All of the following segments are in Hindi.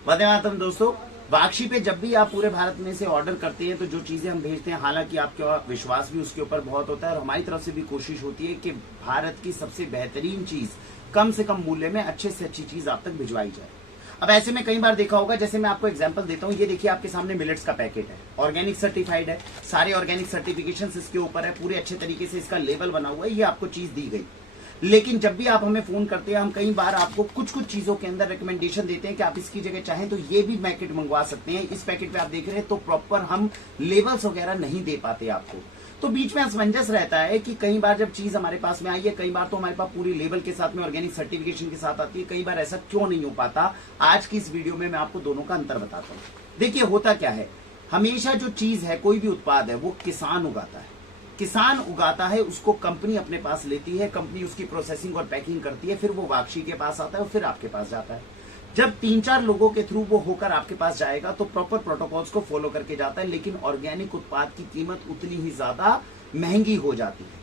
वंदे मातरम दोस्तों। वाक्षी पे जब भी आप पूरे भारत में से ऑर्डर करते हैं तो जो चीजें हम भेजते हैं, हालांकि आपका विश्वास भी उसके ऊपर बहुत होता है और हमारी तरफ से भी कोशिश होती है कि भारत की सबसे बेहतरीन चीज कम से कम मूल्य में अच्छे से अच्छी चीज आप तक भिजवाई जाए। अब ऐसे में कई बार देखा होगा, जैसे मैं आपको एग्जांपल देता हूं, ये देखिए आपके सामने मिलेट्स का पैकेट है, ऑर्गेनिक सर्टिफाइड है, सारे ऑर्गेनिक सर्टिफिकेशन इसके ऊपर है, पूरे अच्छे तरीके से इसका लेबल बना हुआ है, ये आपको चीज दी गई। लेकिन जब भी आप हमें फोन करते हैं, हम कई बार आपको कुछ कुछ चीजों के अंदर रिकमेंडेशन देते हैं कि आप इसकी जगह चाहें तो ये भी पैकेट मंगवा सकते हैं। इस पैकेट पे आप देख रहे हैं तो प्रॉपर हम लेबल्स वगैरह नहीं दे पाते आपको, तो बीच में असमंजस रहता है कि कई बार जब चीज हमारे पास में आई है, कई बार तो हमारे पास पूरी लेबल के साथ में ऑर्गेनिक सर्टिफिकेशन के साथ आती है, कई बार ऐसा क्यों नहीं हो पाता। आज की इस वीडियो में मैं आपको दोनों का अंतर बताता हूँ। देखिए होता क्या है, हमेशा जो चीज है, कोई भी उत्पाद है, वो किसान उगाता है, किसान उगाता है, उसको कंपनी अपने पास लेती है, कंपनी उसकी प्रोसेसिंग और पैकिंग करती है, फिर वो वाक्षी के पास आता है और फिर आपके पास जाता है। जब 3-4 लोगों के थ्रू वो होकर आपके पास जाएगा तो प्रॉपर प्रोटोकॉल्स को फॉलो करके जाता है, लेकिन ऑर्गेनिक उत्पाद की कीमत उतनी ही ज्यादा महंगी हो जाती है।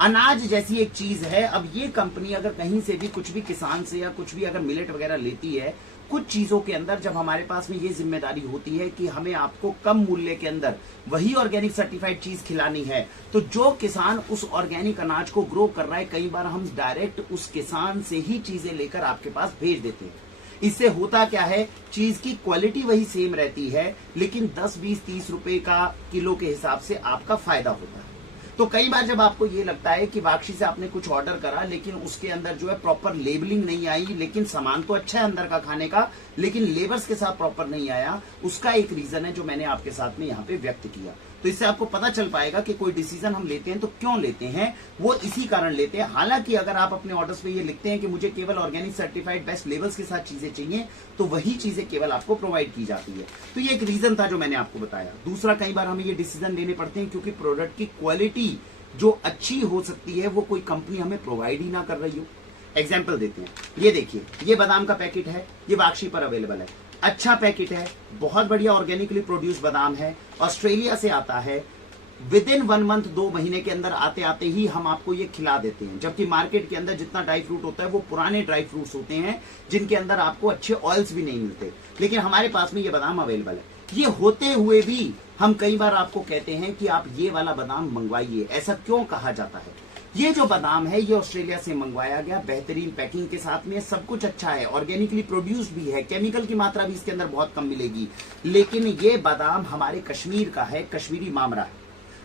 अनाज जैसी एक चीज है, अब ये कंपनी अगर कहीं से भी कुछ भी किसान से या कुछ भी अगर मिलेट वगैरह लेती है, कुछ चीजों के अंदर जब हमारे पास में ये जिम्मेदारी होती है कि हमें आपको कम मूल्य के अंदर वही ऑर्गेनिक सर्टिफाइड चीज खिलानी है, तो जो किसान उस ऑर्गेनिक अनाज को ग्रो कर रहा है, कई बार हम डायरेक्ट उस किसान से ही चीजें लेकर आपके पास भेज देते हैं। इससे होता क्या है, चीज की क्वालिटी वही सेम रहती है, लेकिन 10, 20, 30 रुपए का किलो के हिसाब से आपका फायदा होता है। तो कई बार जब आपको ये लगता है कि वाक्षी से आपने कुछ ऑर्डर करा, लेकिन उसके अंदर जो है प्रॉपर लेबलिंग नहीं आई, लेकिन सामान तो अच्छा है अंदर का खाने का, लेकिन लेबर्स के साथ प्रॉपर नहीं आया, उसका एक रीजन है जो मैंने आपके साथ में यहाँ पे व्यक्त किया। तो इससे आपको पता चल पाएगा कि कोई डिसीजन हम लेते हैं तो क्यों लेते हैं, वो इसी कारण लेते हैं। हालांकि अगर आप अपने ऑर्डर्स पे ये लिखते हैं कि मुझे केवल ऑर्गेनिक सर्टिफाइड बेस्ट लेबल्स के साथ चीजें चाहिए, तो वही चीजें केवल आपको प्रोवाइड की जाती है। तो ये एक रीजन था जो मैंने आपको बताया। दूसरा, कई बार हमें ये डिसीजन लेने पड़ते हैं क्योंकि प्रोडक्ट की क्वालिटी जो अच्छी हो सकती है वो कोई कंपनी हमें प्रोवाइड ही ना कर रही हो। एग्जाम्पल देते हैं, ये देखिए, ये बादाम का पैकेट है, ये वाक्षी पर अवेलेबल है, अच्छा पैकेट है, बहुत बढ़िया ऑर्गेनिकली प्रोड्यूस बादाम है, ऑस्ट्रेलिया से आता है। विद इन 1 मंथ 2 महीने के अंदर आते आते ही हम आपको ये खिला देते हैं, जबकि मार्केट के अंदर जितना ड्राई फ्रूट होता है वो पुराने ड्राई फ्रूट्स होते हैं जिनके अंदर आपको अच्छे ऑयल्स भी नहीं मिलते, लेकिन हमारे पास में ये बादाम अवेलेबल है। ये होते हुए भी हम कई बार आपको कहते हैं कि आप ये वाला बादाम मंगवाइए। ऐसा क्यों कहा जाता है? ये जो बादाम है ये ऑस्ट्रेलिया से मंगवाया गया, बेहतरीन पैकिंग के साथ में, सब कुछ अच्छा है, ऑर्गेनिकली प्रोड्यूस भी है, केमिकल की मात्रा भी इसके अंदर बहुत कम मिलेगी, लेकिन ये बादाम हमारे कश्मीर का है, कश्मीरी मामरा है।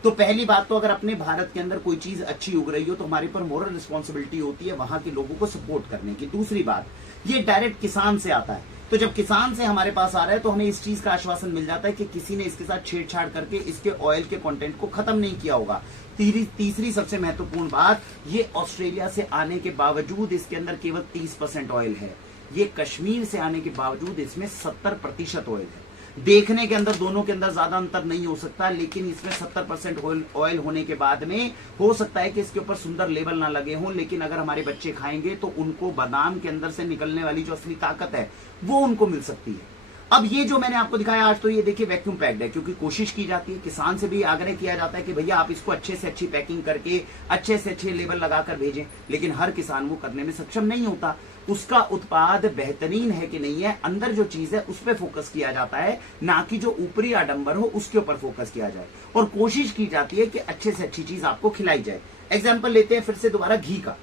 तो पहली बात तो अगर अपने भारत के अंदर कोई चीज अच्छी उग रही हो तो हमारे पर मोरल रिस्पॉन्सिबिलिटी होती है वहां के लोगों को सपोर्ट करने की। दूसरी बात, ये डायरेक्ट किसान से आता है, तो जब किसान से हमारे पास आ रहा है तो हमें इस चीज का आश्वासन मिल जाता है कि किसी ने इसके साथ छेड़छाड़ करके इसके ऑयल के कंटेंट को खत्म नहीं किया होगा। तीसरी सबसे महत्वपूर्ण बात, ये ऑस्ट्रेलिया से आने के बावजूद इसके अंदर केवल 30% ऑयल है, ये कश्मीर से आने के बावजूद इसमें 70% ऑयल है। देखने के अंदर दोनों के अंदर ज्यादा अंतर नहीं हो सकता, लेकिन इसमें 70% ऑयल होने के बाद में हो सकता है कि इसके ऊपर सुंदर लेबल ना लगे हों, लेकिन अगर हमारे बच्चे खाएंगे तो उनको बादाम के अंदर से निकलने वाली जो असली ताकत है वो उनको मिल सकती है। अब ये जो मैंने आपको दिखाया आज, तो ये देखिए वैक्यूम पैक्ड है, क्योंकि कोशिश की जाती है, किसान से भी आग्रह किया जाता है कि भैया आप इसको अच्छे से अच्छी पैकिंग करके अच्छे से अच्छे लेबल लगाकर भेजें, लेकिन हर किसान वो करने में सक्षम नहीं होता। उसका उत्पाद बेहतरीन है कि नहीं है, अंदर जो चीज है उस पर फोकस किया जाता है, ना कि जो ऊपरी आडंबर हो उसके ऊपर फोकस किया जाए, और कोशिश की जाती है कि अच्छे से अच्छी चीज आपको खिलाई जाए। एग्जाम्पल लेते हैं फिर से दोबारा घी का,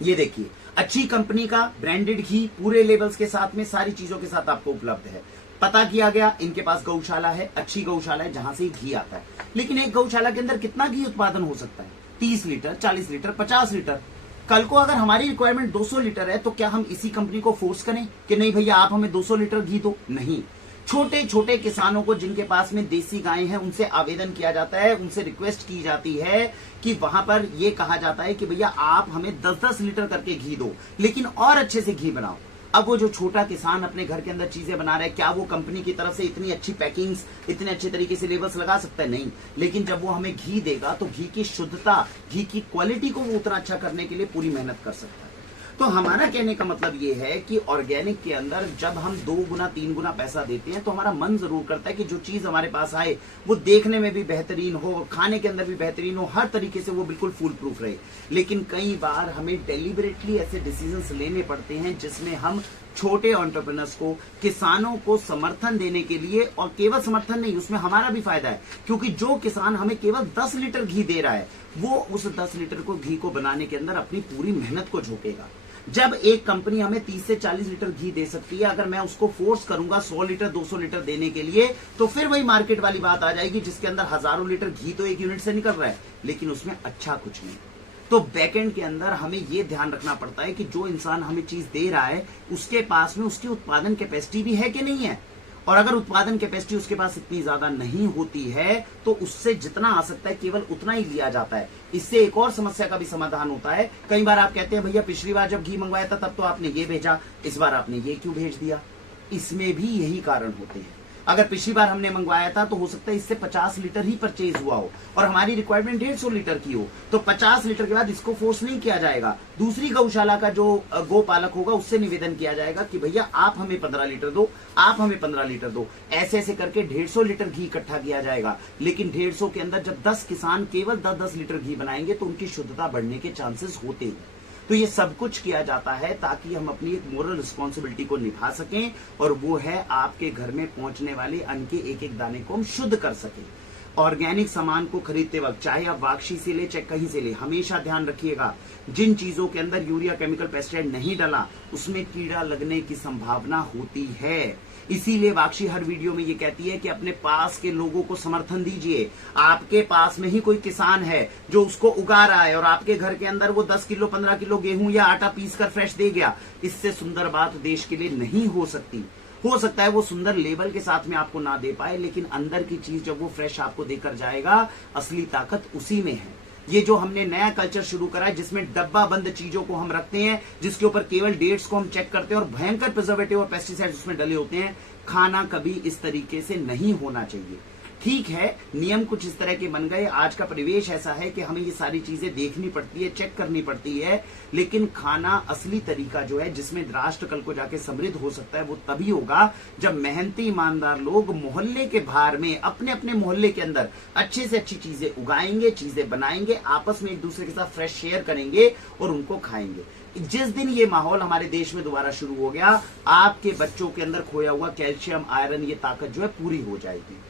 ये देखिए अच्छी कंपनी का ब्रांडेड घी पूरे लेबल्स के साथ में सारी चीजों के साथ आपको उपलब्ध है। पता किया गया, इनके पास गौशाला है, अच्छी गौशाला है जहां से घी आता है, लेकिन एक गौशाला के अंदर कितना घी उत्पादन हो सकता है? 30 लीटर, 40 लीटर, 50 लीटर। कल को अगर हमारी रिक्वायरमेंट 200 लीटर है तो क्या हम इसी कंपनी को फोर्स करें कि नहीं भैया आप हमें 200 लीटर घी दो? नहीं। छोटे छोटे किसानों को जिनके पास में देसी गायें हैं उनसे आवेदन किया जाता है, उनसे रिक्वेस्ट की जाती है कि वहां पर यह कहा जाता है कि भैया आप हमें 10-10 लीटर करके घी दो, लेकिन और अच्छे से घी बनाओ। अब वो जो छोटा किसान अपने घर के अंदर चीजें बना रहा है, क्या वो कंपनी की तरफ से इतनी अच्छी पैकिंग्स, इतने अच्छे तरीके से लेबल्स लगा सकता है? नहीं। लेकिन जब वो हमें घी देगा तो घी की शुद्धता, घी की क्वालिटी को वो उतना अच्छा करने के लिए पूरी मेहनत कर सकता है। तो हमारा कहने का मतलब ये है कि ऑर्गेनिक के अंदर जब हम 2 गुना 3 गुना पैसा देते हैं तो हमारा मन जरूर करता है कि जो चीज हमारे पास आए वो देखने में भी बेहतरीन हो, खाने के अंदर भी बेहतरीन हो, हर तरीके से वो बिल्कुल फुल प्रूफ रहे। लेकिन कई बार हमें डेलिबरेटली ऐसे डिसीजंस लेने पड़ते हैं जिसमें हम छोटे एंटरप्रेन्योर्स को, किसानों को समर्थन देने के लिए, और केवल समर्थन नहीं, उसमें हमारा भी फायदा है, क्योंकि जो किसान हमें केवल 10 लीटर घी दे रहा है वो उस 10 लीटर को घी को बनाने के अंदर अपनी पूरी मेहनत को झोंकेगा। जब एक कंपनी हमें 30 से 40 लीटर घी दे सकती है, अगर मैं उसको फोर्स करूंगा 100 लीटर 200 लीटर देने के लिए, तो फिर वही मार्केट वाली बात आ जाएगी जिसके अंदर हजारों लीटर घी तो एक यूनिट से निकल रहा है लेकिन उसमें अच्छा कुछ नहीं। तो बैकएंड के अंदर हमें यह ध्यान रखना पड़ता है कि जो इंसान हमें चीज दे रहा है उसके पास में उसकी उत्पादन कैपेसिटी भी है कि नहीं है, और अगर उत्पादन कैपेसिटी उसके पास इतनी ज्यादा नहीं होती है तो उससे जितना आ सकता है केवल उतना ही लिया जाता है। इससे एक और समस्या का भी समाधान होता है। कई बार आप कहते हैं भैया पिछली बार जब घी मंगवाया था तब तो आपने ये भेजा, इस बार आपने ये क्यों भेज दिया। इसमें भी यही कारण होते हैं। अगर पिछली बार हमने मंगवाया था तो हो सकता है इससे 50 लीटर ही परचेज हुआ हो और हमारी रिक्वायरमेंट 150 लीटर की हो, तो 50 लीटर के बाद इसको फोर्स नहीं किया जाएगा। दूसरी गौशाला का जो गो पालक होगा उससे निवेदन किया जाएगा कि भैया आप हमें 15 लीटर दो, आप हमें 15 लीटर दो। ऐसे ऐसे करके 150 लीटर घी इकट्ठा किया जाएगा। लेकिन 150 के अंदर जब 10 किसान केवल 10-10 लीटर घी बनाएंगे तो उनकी शुद्धता बढ़ने के चांसेस होते हैं। तो ये सब कुछ किया जाता है ताकि हम अपनी एक मोरल रिस्पॉन्सिबिलिटी को निभा सकें, और वो है आपके घर में पहुंचने वाले अन्न के एक एक दाने को हम शुद्ध कर सकें। ऑर्गेनिक सामान को खरीदते वक्त चाहे आप वाक्षी से ले चाहे कहीं से ले, हमेशा ध्यान रखिएगा जिन चीजों के अंदर यूरिया केमिकल पेस्टिसाइड नहीं डाला उसमें कीड़ा लगने की संभावना होती है। इसीलिए वाक्षी हर वीडियो में ये कहती है कि अपने पास के लोगों को समर्थन दीजिए। आपके पास में ही कोई किसान है जो उसको उगा रहा है और आपके घर के अंदर वो 10 किलो 15 किलो गेहूं या आटा पीस कर फ्रेश दे गया, इससे सुंदर बात देश के लिए नहीं हो सकती। हो सकता है वो सुंदर लेबल के साथ में आपको ना दे पाए, लेकिन अंदर की चीज जब वो फ्रेश आपको देकर जाएगा, असली ताकत उसी में है। ये जो हमने नया कल्चर शुरू करा है जिसमें डब्बा बंद चीजों को हम रखते हैं, जिसके ऊपर केवल डेट्स को हम चेक करते हैं और भयंकर प्रिजर्वेटिव और पेस्टिसाइड्स उसमें डले होते हैं, खाना कभी इस तरीके से नहीं होना चाहिए। ठीक है, नियम कुछ इस तरह के बन गए, आज का परिवेश ऐसा है कि हमें ये सारी चीजें देखनी पड़ती है, चेक करनी पड़ती है, लेकिन खाना असली तरीका जो है जिसमें राष्ट्र कल को जाके समृद्ध हो सकता है वो तभी होगा जब मेहनती ईमानदार लोग मोहल्ले के बाहर में अपने अपने मोहल्ले के अंदर अच्छे से अच्छी चीजें उगाएंगे, चीजें बनाएंगे, आपस में एक दूसरे के साथ फ्रेश शेयर करेंगे और उनको खाएंगे। जिस दिन ये माहौल हमारे देश में दोबारा शुरू हो गया, आपके बच्चों के अंदर खोया हुआ कैल्शियम, आयरन, ये ताकत जो है पूरी हो जाएगी।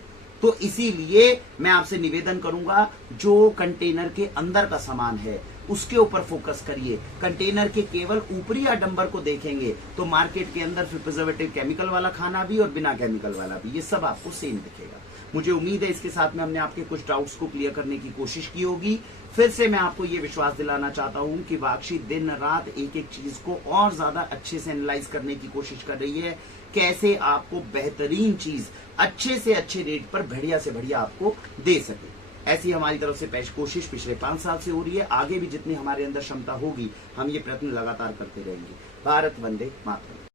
तो इसीलिए मैं आपसे निवेदन करूंगा, जो कंटेनर के अंदर का सामान है उसके ऊपर फोकस करिए। कंटेनर के केवल ऊपरी आडंबर को देखेंगे तो मार्केट के अंदर फिर प्रिजर्वेटिव केमिकल वाला खाना भी और बिना केमिकल वाला भी, ये सब आपको सेम दिखेगा। मुझे उम्मीद है इसके साथ में हमने आपके कुछ डाउट्स को क्लियर करने की कोशिश की होगी। फिर से मैं आपको ये विश्वास दिलाना चाहता हूं कि वाक्षी दिन रात एक एक चीज को और ज्यादा अच्छे से एनालाइज करने की कोशिश कर रही है, कैसे आपको बेहतरीन चीज अच्छे से अच्छे रेट पर बढ़िया से बढ़िया आपको दे सके। ऐसी हमारी तरफ से कोशिश पिछले 5 साल से हो रही है, आगे भी जितनी हमारे अंदर क्षमता होगी हम ये प्रयत्न लगातार करते रहेंगे। भारत वंदे मातरम।